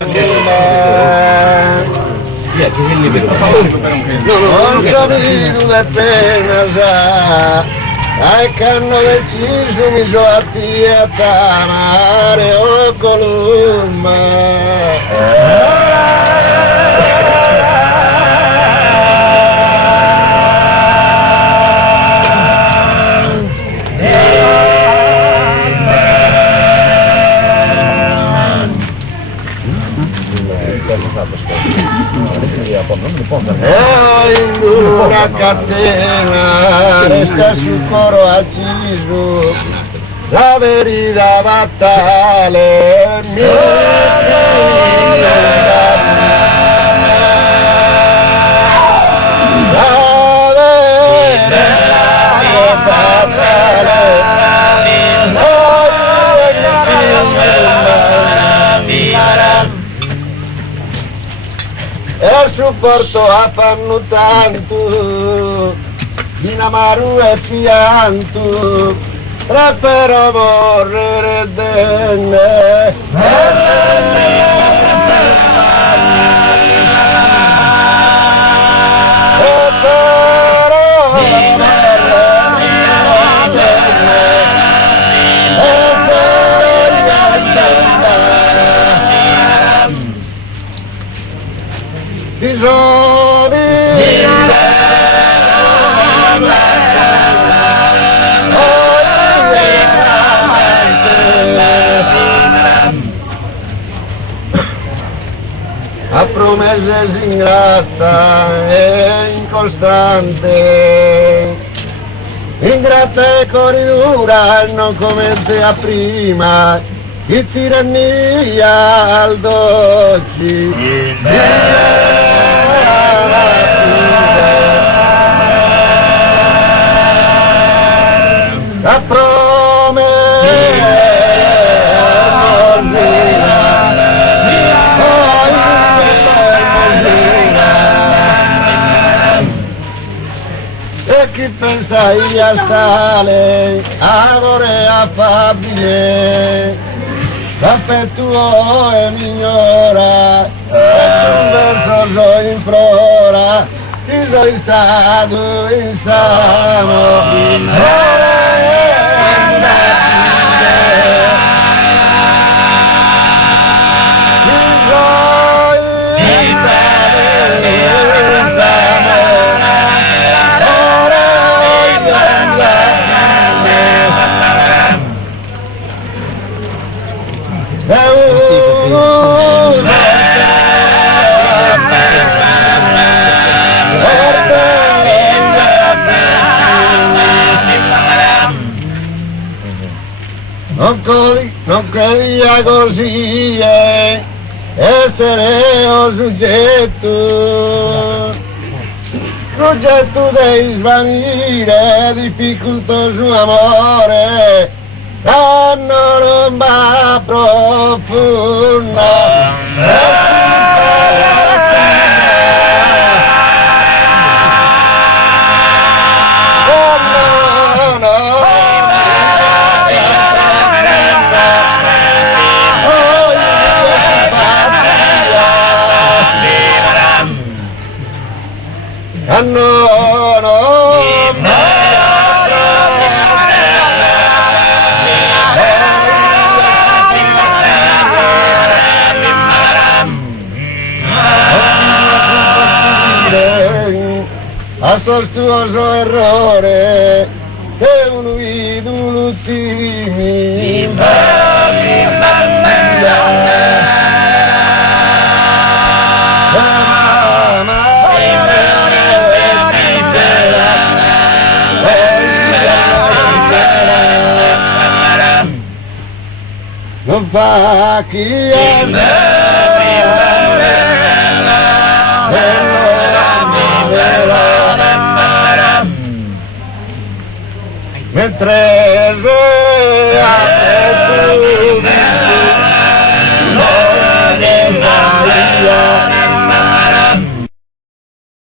Non sabido de pena ai che hanno deciso mi so a tieta mare o in dura catena resta sul coro acciso la verità battale e supporto a fanno tanto di amaru e pianto però morrere denne a promesse ingrata e incostante, ingrata e corridura non come te a prima, che tirannia al dolci. A e chi pensa io stare amore affabile l'affettuo e migliora un verso so implora ti sono stato insano non queria così essere un soggetto di svanire difficoltoso amore la norma profonda a sostuoso errore che un idolo timi non fa chi è mentre